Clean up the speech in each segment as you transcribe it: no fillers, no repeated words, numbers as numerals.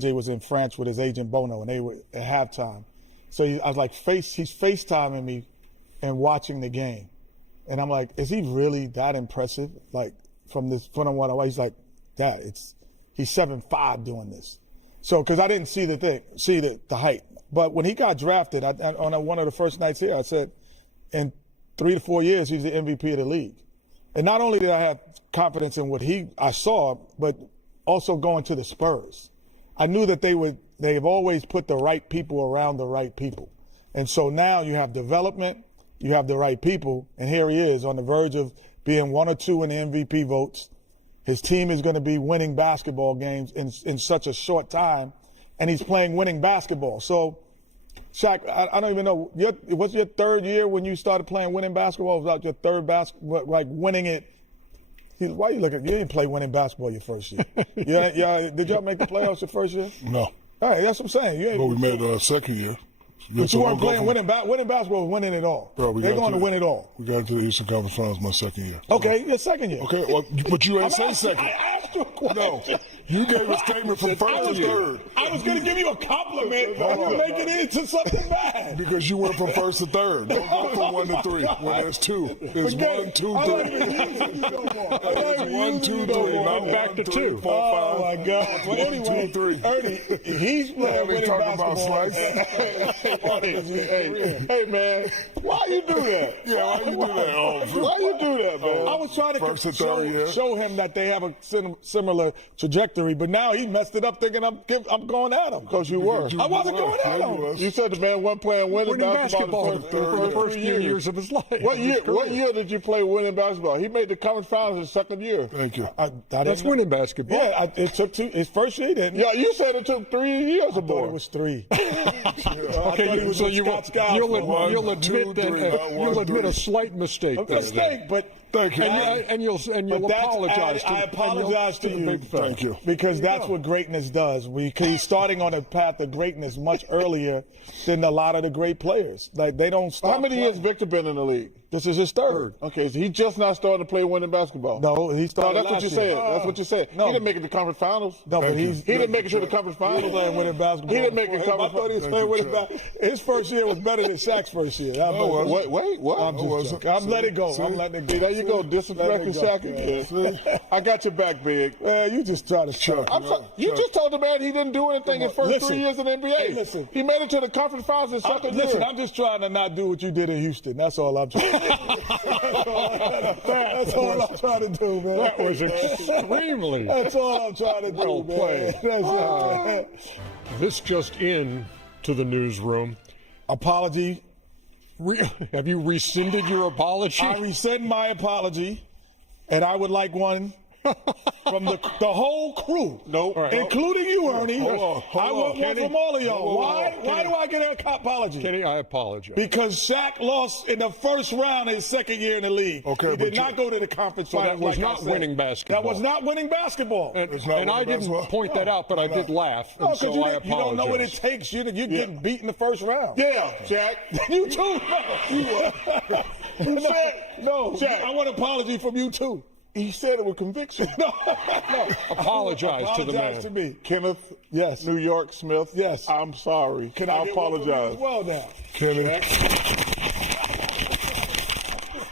Jay was in France with his agent Bono, and they were at halftime. So I was like, he's FaceTiming me and watching the game. And I'm like, is he really that impressive? Like, from one away, he's like, Dad, he's 7'5" doing this. So, because I didn't see the height. But when he got drafted, on one of the first nights here, I said, in 3 to 4 years, he's the MVP of the league. And not only did I have confidence in what I saw, but also going to the Spurs. I knew that they've always put the right people around the right people. And so now you have development, you have the right people, and here he is on the verge of being 1 or 2 in the MVP votes. His team is going to be winning basketball games in such a short time, and he's playing winning basketball. So, Shaq, I don't even know, was your third year when you started playing winning basketball? Was that your third basketball, like winning it? Why you looking? You didn't play winning basketball your first year. Did y'all make the playoffs your first year? No. All right, that's what I'm saying. But we made the second year. But you weren't playing winning basketball, was winning it all. Bro, they're going to win it all. We got into the Eastern Conference Finals my second year. Okay, your second year. Okay, well, but you ain't say second. I asked you a question. No, you gave a statement from first to third. I was going to give you a compliment, but you make it into something bad. Because you went from first to third. Don't go from 1 to 3. Well, there's 2. There's 1, 2, 3. There's 1, 2, 3. Not back to 2. 4, 5. Oh, my God. Well, anyway, 1, 2, 3. Ernie, he's playing winning basketball. Hey, man, why you do that? Yeah, why you do that? Why you do that, man? I was trying to show him that they have a similar trajectory, but now he messed it up thinking I'm going at him. Because you were. I wasn't going at him. You said the man wasn't playing winning basketball for the first few years of his life. What year did you play winning basketball? He made the conference finals his second year. Thank you. That's winning basketball. Yeah, it took 2. His first year, didn't it? Yeah, you said it took 3 years or more. It was 3. Okay, so you'll admit a slight mistake. A mistake, but thank you. And you'll apologize. I apologize to you. Thank you. Because that's what greatness does. He's starting on a path of greatness much earlier than a lot of the great players. Like, they don't stop. How many years Victor been in the league? This is his third. Okay, so he just not starting to play winning basketball. No, he started. No, that's what you said. That's what you said. No. He didn't make it to conference finals. No, but he didn't make it to the conference finals. He was playing winning basketball. He didn't make it to conference finals. I thought he was playing winning basketball. His first year was better than Shaq's first year. Wait, what? I'm letting it go. I'm letting it go. There you go, disrespecting Shaq again. I got your back, Big. Man, you just try to chuck. You just told the man he didn't do anything in first 3 years in the NBA. Hey, listen. He made it to the conference finals in second year. Listen, I'm just trying to not do what you did in Houston. That's all I'm trying to do. That's all I'm trying to do, man. That was extremely. That's all I'm trying to do, man. That's it. This just in to the newsroom. Apology. Have you rescinded your apology? I rescind my apology, and I would like one from the whole crew. Nope. Including you, Ernie. Hold on. I want one from all of y'all. Why do I get an apology? Kenny, I apologize. Because Shaq lost in the first round his second year in the league. Okay, he did not go to the conference finals. That was not winning basketball. That was not winning basketball. And I didn't point that out, but I did laugh. No, so I apologize. You don't know what it takes. You're getting beat in the first round. Yeah, Shaq. You too. No, Shaq, I want an apology from you too. He said it with conviction. No. Apologize to the man. Apologize to me. Kenneth. Yes. New York Smith. Yes. I'm sorry. Can I apologize? Well now. Kenny.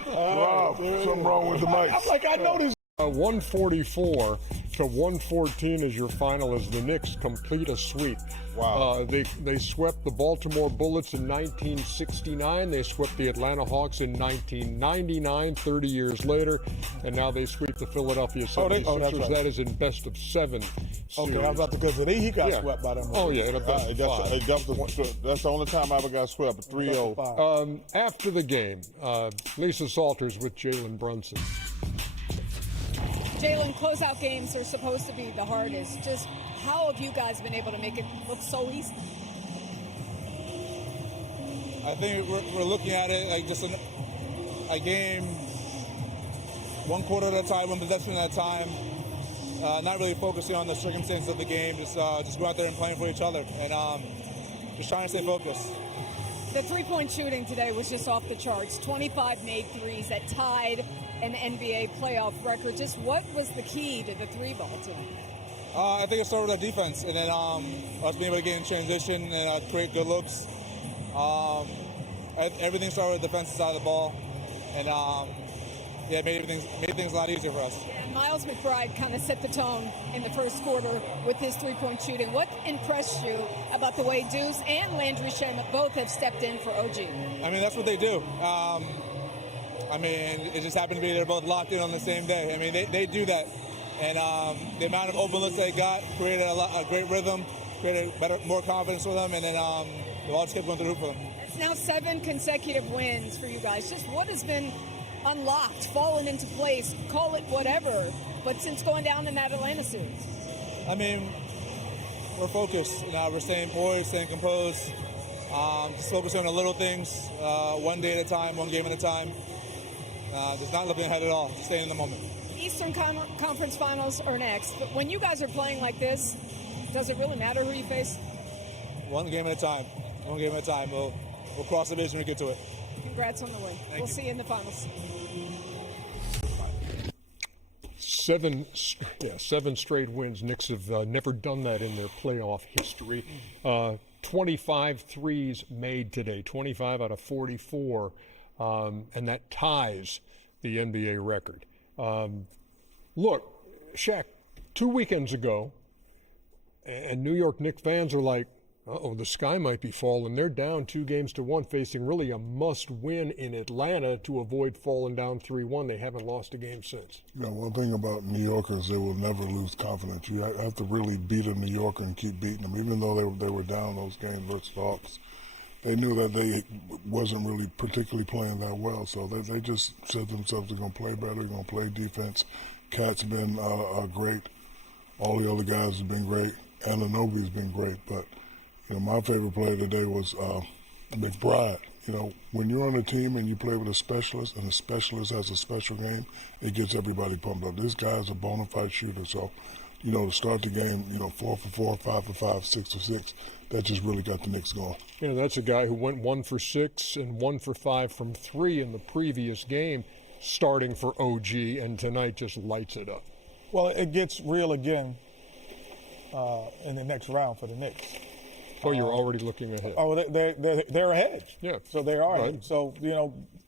Rob, something wrong with the mic. I'm like, I know this. 144 to 114 is your final as the Knicks complete a sweep. Wow. They swept the Baltimore Bullets in 1969. They swept the Atlanta Hawks in 1999, 30 years later. And now they sweep the Philadelphia 76ers. That's right. That is in best of 7 series. Okay, I was about to go. He got swept by them. Oh, yeah, in a best of 5. That's the only time I ever got swept, 3-0. After the game, Lisa Salters with Jalen Brunson. Jalen, closeout games are supposed to be the hardest. Just how have you guys been able to make it look so easy? I think we're looking at it like just a game, one quarter at a time, one possession at a time. Not really focusing on the circumstances of the game, just going out there and playing for each other, and just trying to stay focused. The three-point shooting today was just off the charts. 25 made threes that tied an NBA playoff record. Just what was the key to the three ball tonight? I think it started with our defense, and then us being able to get in transition and create good looks. Everything started with the defensive side of the ball, and it made things a lot easier for us. Miles McBride kind of set the tone in the first quarter with his three-point shooting. What impressed you about the way Deuce and Landry Shamet both have stepped in for OG? I mean, that's what they do. It just happened to be they're both locked in on the same day. I mean, they do that. And the amount of open looks they got created a great rhythm, created more confidence for them, and then the ball just kept going through for them. It's now 7 consecutive wins for you guys. Just what has been unlocked, fallen into place, call it whatever, but since going down in that Atlanta series? I mean, we're focused. We're staying poised, staying composed, just focusing on the little things, one day at a time, one game at a time. Just not looking ahead at all, just staying in the moment. Eastern Conference Finals are next, but when you guys are playing like this, does it really matter who you face? One game at a time. One game at a time. We'll cross the vision when we get to it. Congrats on the win. We'll see you in the finals. 7 straight wins. Knicks have never done that in their playoff history. 25 threes made today, 25 out of 44, and that ties the NBA record. Look, Shaq, 2 weekends ago, and New York Knicks fans are like, uh-oh, the sky might be falling. They're down 2-1, facing really a must-win in Atlanta to avoid falling down 3-1. They haven't lost a game since. Yeah, one thing about New Yorkers, they will never lose confidence. You have to really beat a New Yorker and keep beating them. Even though they were down those games versus the Hawks, they knew that they wasn't really particularly playing that well. So they just said to themselves they're going to play better, they're going to play defense. Cat's been great. All the other guys have been great. Anunoby's been great, but my favorite player today was McBride. When you're on a team and you play with a specialist and the specialist has a special game, it gets everybody pumped up. This guy's a bona fide shooter. So, to start the game, 4 for 4, 5 for 5, 6 for 6, that just really got the Knicks going. That's a guy who went 1 for 6 and 1 for 5 from 3 in the previous game, starting for OG, and tonight just lights it up. Well, it gets real again in the next round for the Knicks. Oh, you're already looking ahead. Oh, they're ahead. Yeah. So they are. Right. So,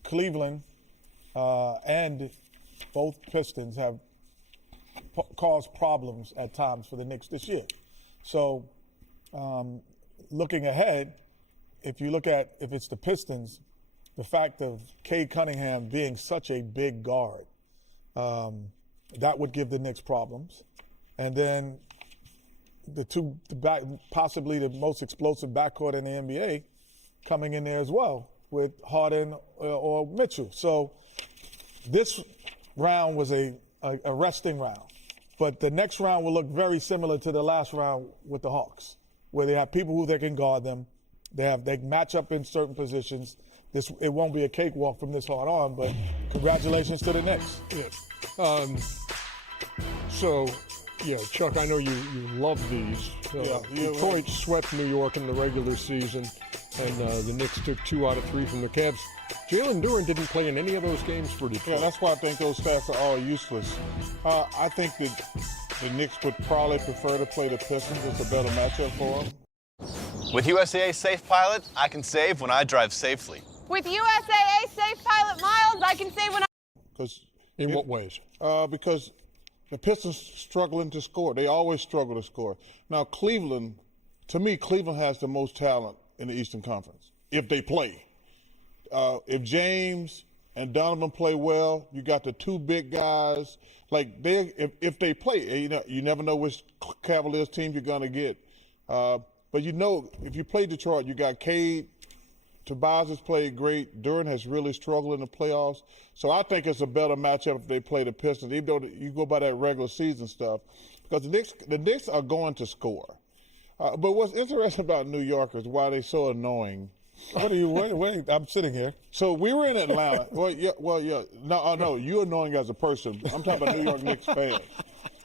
Cleveland and both Pistons have caused problems at times for the Knicks this year. So, looking ahead, if it's the Pistons, the fact of Cade Cunningham being such a big guard, that would give the Knicks problems. And then possibly the most explosive backcourt in the NBA coming in there as well with Harden or Mitchell. So this round was a resting round. But the next round will look very similar to the last round with the Hawks, where they have people who they can guard them. They match up in certain positions. It won't be a cakewalk from this hard on, but congratulations to the Knicks. Yeah. Chuck, I know you love these. Detroit swept New York in the regular season, and the Knicks took 2 out of 3 from the Cavs. Jalen Duren didn't play in any of those games for Detroit. Yeah, that's why I think those stats are all useless. I think that the Knicks would probably prefer to play the Pistons. It's a better matchup for them. With USAA Safe Pilot, I can save when I drive safely. With USAA Safe Pilot Miles, I can save when I... In what ways? Because the Pistons struggling to score. They always struggle to score. Now, Cleveland has the most talent in the Eastern Conference, if they play. If James and Donovan play well, you got the 2 big guys. If they play, you never know which Cavaliers team you're going to get. But if you play Detroit, you got Cade. Tobias has played great. Duren has really struggled in the playoffs. So I think it's a better matchup if they play the Pistons, even though you go by that regular season stuff, because the Knicks are going to score. But what's interesting about New Yorkers, why they're so annoying. Wait, I'm sitting here. So we were in Atlanta. No, you're annoying as a person. I'm talking about New York Knicks fans.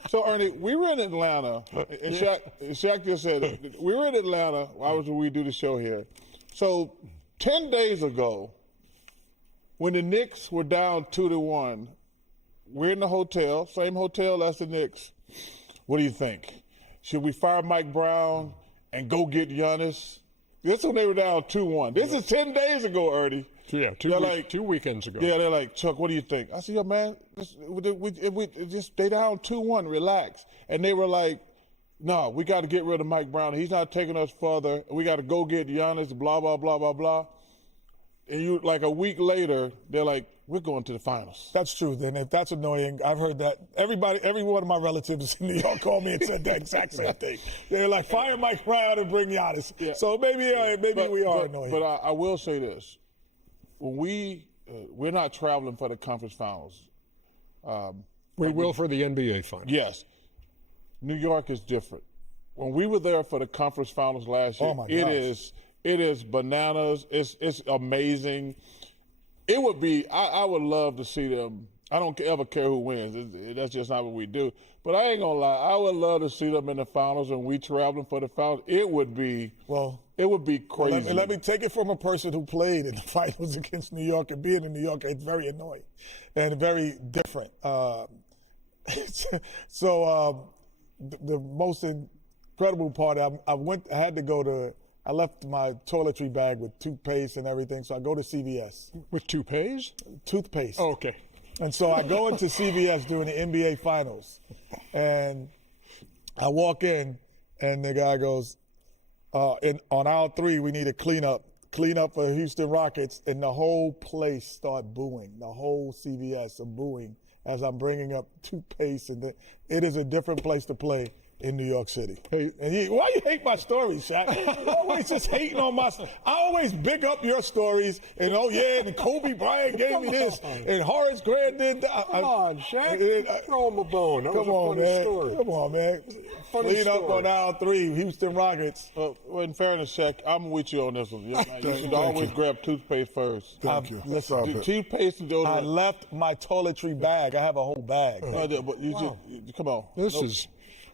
So, Ernie, we were in Atlanta, and Shaq just said, we were in Atlanta. Why would we do the show here? So 10 days ago, when the Knicks were down 2-1, we're in the hotel, same hotel as the Knicks. What do you think? should we fire Mike Brown and go get Giannis? This is when they were down 2-1. This is 10 days ago, Ernie. Yeah, two weekends ago. Yeah, they're like, Chuck, what do you think? I said, yo, man, they down 2-1, relax. And they were like, no, we got to get rid of Mike Brown. He's not taking us further. We got to go get Giannis, blah, blah, blah, blah, blah. And you, like a week later, they're like, we're going to the finals. That's true. Then if that's annoying, I've heard that. Every one of my relatives in New York called me and said the exact same thing. They're like, fire Mike Brown and bring Giannis. Yeah. So maybe we are annoying. But I will say this. When we're not traveling for the conference finals. We will for the NBA finals. Yes. New York is different. When we were there for the conference finals last year, it is bananas. It's amazing. It would be. I would love to see them. I don't ever care who wins. That's just not what we do. But I ain't gonna lie. I would love to see them in the finals, and we traveling for the finals. It would be. Well, it would be crazy. Let me take it from a person who played in the finals against New York, and being in New York, it's very annoying and very different. The most incredible part, I left my toiletry bag with toothpaste and everything, so I go to CVS. With toothpaste? Toothpaste. Oh, okay. And so I go into CVS during the NBA Finals, and I walk in, and the guy goes, on aisle 3, we need a cleanup for Houston Rockets, and the whole place start booing, the whole CVS are booing as I'm bringing up toothpaste, and it is a different place to play in New York City. Hey, and why you hate my stories, Shaq? You always just hating on my. I always big up your stories, and and Kobe Bryant gave me this, and Horace Grant did that. Come on, Shaq. Throw him a bone. That was a funny story. Come on, man. Clean up on aisle 3, Houston Rockets. Well, in fairness, Shaq, I'm with you on this one. You should always grab toothpaste first. Thank you. Toothpaste and deodorant. I left my toiletry bag. I have a whole bag. But come on.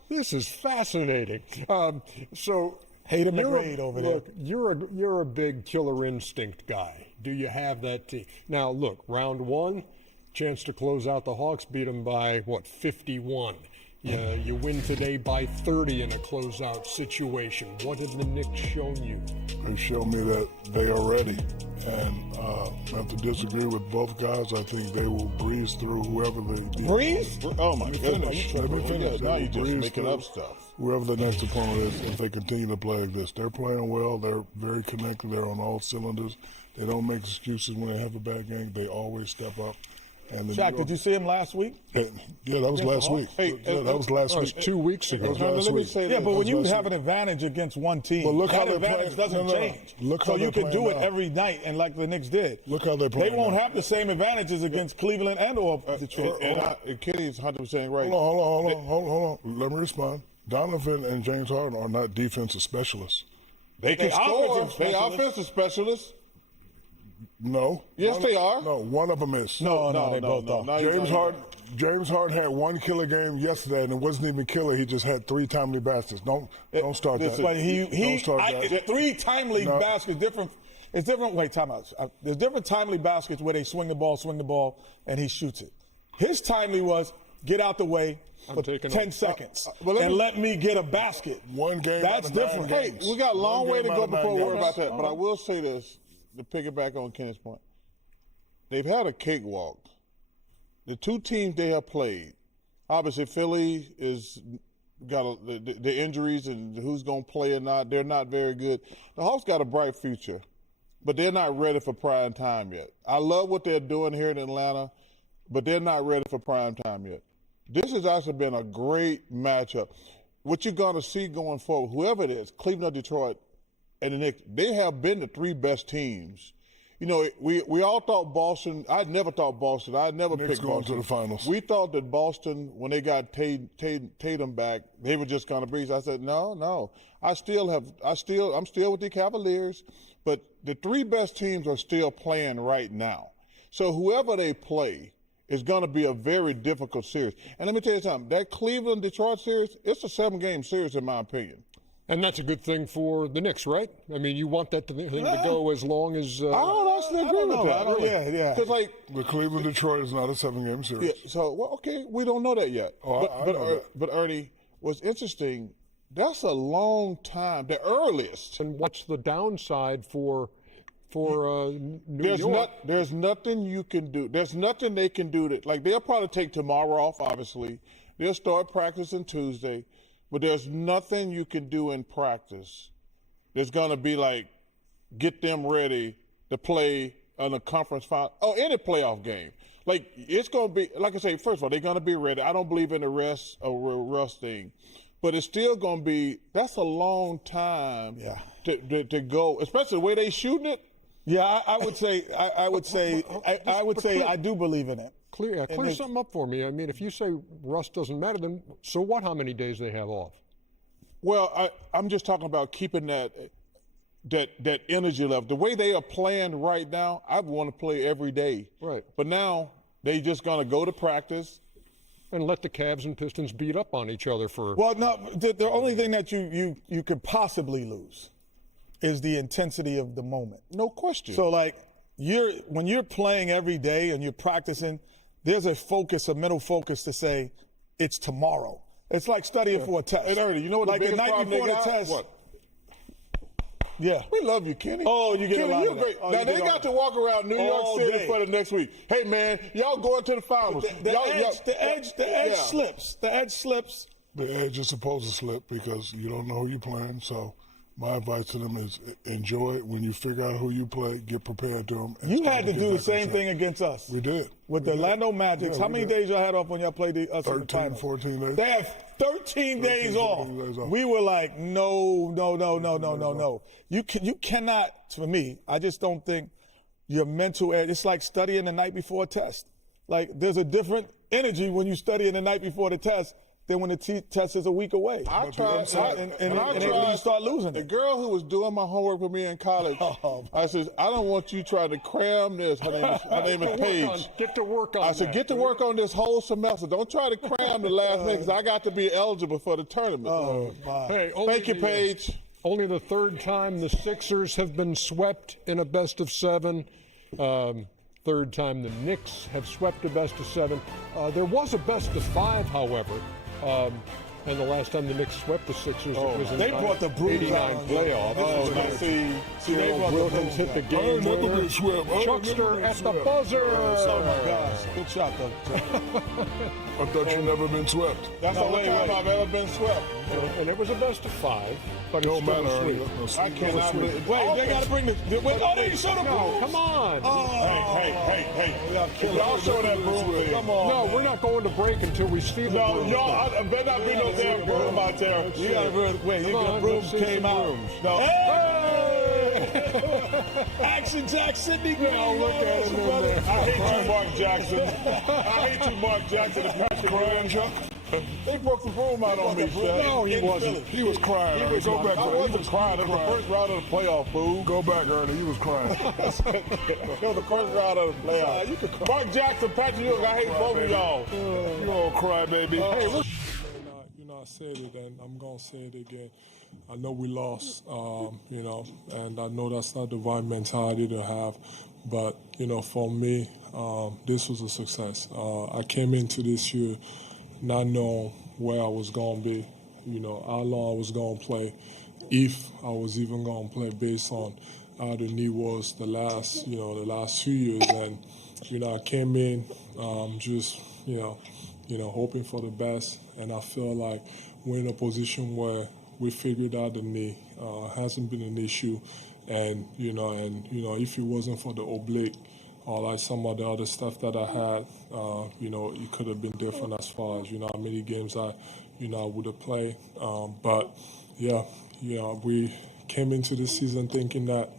This is fascinating. So, Hater McRae over there. Look, you're a big killer instinct guy. Do you have that team? Now, look, round 1, chance to close out the Hawks, beat them by 51. You win today by 30 in a closeout situation. What have the Knicks shown you? They've shown me that they are ready. And I have to disagree with both guys. I think they will breeze through whoever they breeze. Oh my goodness! Let me finish. Now you're just making up stuff. Whoever the next opponent is, if they continue to play like this, they're playing well. They're very connected. They're on all cylinders. They don't make excuses when they have a bad game. They always step up. Shaq, did you see him last week? Yeah, that was last week. That was last week. 2 weeks ago. But when you have an advantage against one team, that advantage doesn't change. So you can do it every night, and like the Knicks did. Look how they're playing. They won't have the same advantages against Cleveland or Detroit. And Kenny's 100% right. Hold on. Let me respond. Donovan and James Harden are not defensive specialists. They can score. They offensive specialists. No. Yes, they are. No, one of them is. No, they both are. James Harden had one killer game yesterday, and it wasn't even killer. He just had 3 timely baskets. Don't start that. But don't start that. 3 timely baskets. It's different. Wait, time out. There's different timely baskets where they swing the ball, and he shoots it. His timely was get out the way for 10 seconds and let me get a basket. One game. That's different. Hey, we got a long way to go before we worry about that. But I will say this. To piggyback on Kenny's point, they've had a cakewalk. The 2 teams they have played, obviously Philly is got the injuries and who's going to play or not. They're not very good. The Hawks got a bright future, but they're not ready for prime time yet. I love what they're doing here in Atlanta, but they're not ready for prime time yet. This has actually been a great matchup. What you're going to see going forward, whoever it is, Cleveland, Detroit, and the Knicks, they have been the 3 best teams. You know, we all thought Boston. I never thought Boston. I never Knicks picked going Boston. to the finals. We thought that Boston, when they got Tatum back, they were just going to breeze. I said, no. I'm still with the Cavaliers, but the 3 best teams are still playing right now. So whoever they play is going to be a very difficult series. And let me tell you something. That Cleveland-Detroit series, it's a 7-game series in my opinion. And that's a good thing for the Knicks, right? I mean, you want that thing to go as long as. I don't actually agree with that. Yeah. Because the Cleveland-Detroit is not a 7-game series. Yeah, so okay, we don't know that yet. I know that. But Ernie, what's interesting That's a long time. The earliest. And what's the downside for New York? There's nothing you can do. There's nothing they can do that. Like, they'll probably take tomorrow off. Obviously, they'll start practicing Tuesday, but there's nothing you can do in practice that's gonna be like get them ready to play in a conference final or any playoff game. Like, it's gonna be, like I say, first of all, they're gonna be ready. I don't believe in the rest or rust thing. But it's still going to be, that's a long time to go, especially the way they shooting it. Yeah, I would say I do believe in it. Clear something up for me. I mean, if you say rust doesn't matter, then so what? How many days they have off? Well, I'm just talking about keeping that energy level. The way they are playing right now, I want to play every day. Right. But now they just going to go to practice. And let the Cavs and Pistons beat up on each other for. Well, no, the only thing that you could possibly lose is the intensity of the moment. No question. So, like, when you're playing every day and you're practicing, there's a mental focus to say it's tomorrow. It's like studying for a test. Hey, Ernie, you know what like the the biggest night problem before they the got? test. What? Yeah. We love you, Kenny. Oh, you get Kenny, a lot you're of great. that. Oh, now, you they get got to walk around New York all City day. for the next week. Hey, man, y'all going to the finals. The edge slips. The edge slips. The edge is supposed to slip because you don't know who you're playing. So my advice to them is enjoy it. When you figure out who you play, get prepared to them. You had to do the same thing against us. We did. With the Orlando Magic. How many days y'all had off when y'all played us in the 13, finals? 14 days. They have 13 days off. We were like, no. You cannot, for me, I just don't think your mental edge, it's like studying the night before a test. Like, there's a different energy when you study the night before the test than when the test is a week away. I tried, and you start losing The it. girl who was doing my homework with me in college, I said, I don't want you trying to cram this. Her name is Paige. Get to work on I said, get to work on this whole semester. Don't try to cram the last minute because I got to be eligible for the tournament. Oh, my. Hey, Thank you, Paige. Only the third time the Sixers have been swept in a best of seven. Third time the Knicks have swept a best of seven. There was a best of five, however. And the last time the Knicks swept the Sixers, it was in they brought the brooms 89 out. playoff. See, they brought the Wilkins hit the game winner. Chuckster at the buzzer. Oh, my gosh. Good shot, though. I thought you'd never been swept. That's the only time I've ever been swept. And it was a best of five, but No it's still matter. a sweep. I cannot believe. Wait, they got to bring the. Wait, oh, they show the No, brooms. come on. Hey. Y'all show that broom thing. Come on. No, we're not going to break until we see the No, broom. y'all, I better not be no damn broom out there. You got to wait. Come on, The broom let's see came some out. brooms. No. Hey! Action Jack Sidney Green. Now look at him in there. I hate you, Mark Jackson. I hate you, Mark Jackson, and Patrick Graham. They broke the broom out on me, Shaq. No, he wasn't. He was crying. Ernie. Go back. I wasn't crying. It was the first round of the playoff, fool. Go back, Ernie. He was crying. It was the first round of the playoff. Mark Jackson, Patrick Ewing, I hate both of y'all. You all cry, baby. Hey, I said it, and I'm gonna say it again. I know we lost, and I know that's not the right mentality to have. But for me, this was a success. I came into this year not knowing where I was gonna be, how long I was gonna play, if I was even gonna play based on how the knee was the last 2 years, and I came in just hoping for the best, and I feel like we're in a position where we figured out the knee. Hasn't been an issue, and if it wasn't for the oblique or like some of the other stuff that I had, it could have been different as far as how many games I would have played. But we came into the season thinking that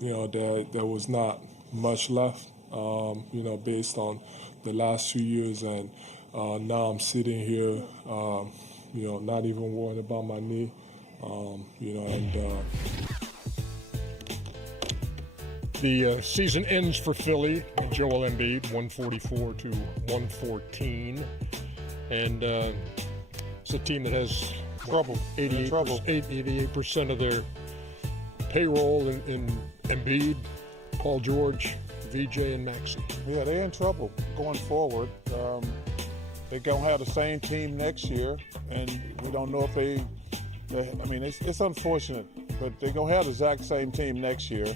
there was not much left, based on the last 2 years, and now I'm sitting here, not even worrying about my knee, The season ends for Philly, Joel Embiid, 144 to 114. And it's a team that has Trouble. 88% of their payroll in Embiid, Paul George, VJ, and Maxey. Yeah, they're in trouble going forward. They're going to have the same team next year, and we don't know if they I mean, it's unfortunate, but they're going to have the exact same team next year.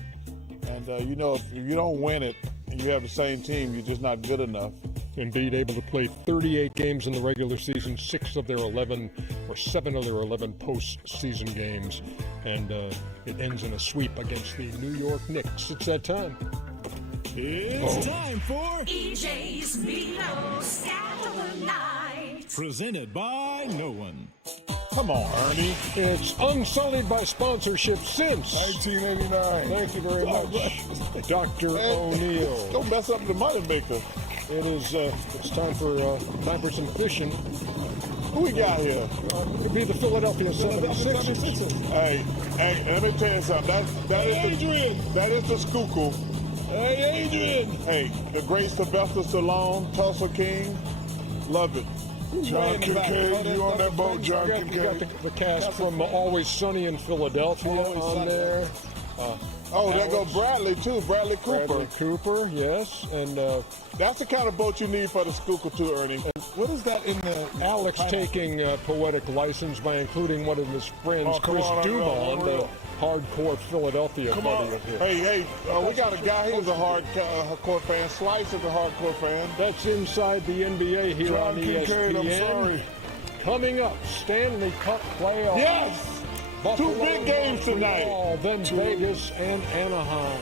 And, you know, if you don't win it and you have the same team, you're just not good enough. Embiid able to play 38 games in the regular season, 7 of their 11 postseason games, and it ends in a sweep against the New York Knicks. It's that time. It's time for EJ's Below Stat of the Night. Presented by no one. Come on, Ernie. It's unsullied by sponsorship since 1989. Thank you very much, Dr. O'Neill. Don't mess up the money maker. It is. It's time for some fishing. Who we got here? It'd be the Philadelphia 76ers. Hey, let me tell you something. That is Adrian. That is the Schuylkill. Hey, Adrian. Hey, the great Sylvester Stallone, Tulsa King. Love it. John Kincaid, you on that boat, John Kincaid? You got the cast from Always Sunny in Philadelphia on there. There go Bradley, too. Bradley Cooper. Bradley Cooper, yes. And that's the kind of boat you need for the Schuylkill, too, Ernie. What is that in the... Alex taking poetic license by including one of his friends, Chris Dumont, the hardcore Philadelphia buddy of his. Hey, we got a guy who's a hardcore fan. Slice is a hardcore fan. That's Inside the NBA here John on Kincaid, ESPN. I'm sorry. Coming up, Stanley Cup playoffs. Yes! Buffalo, 2 big games tonight. Montreal, then Vegas and Anaheim.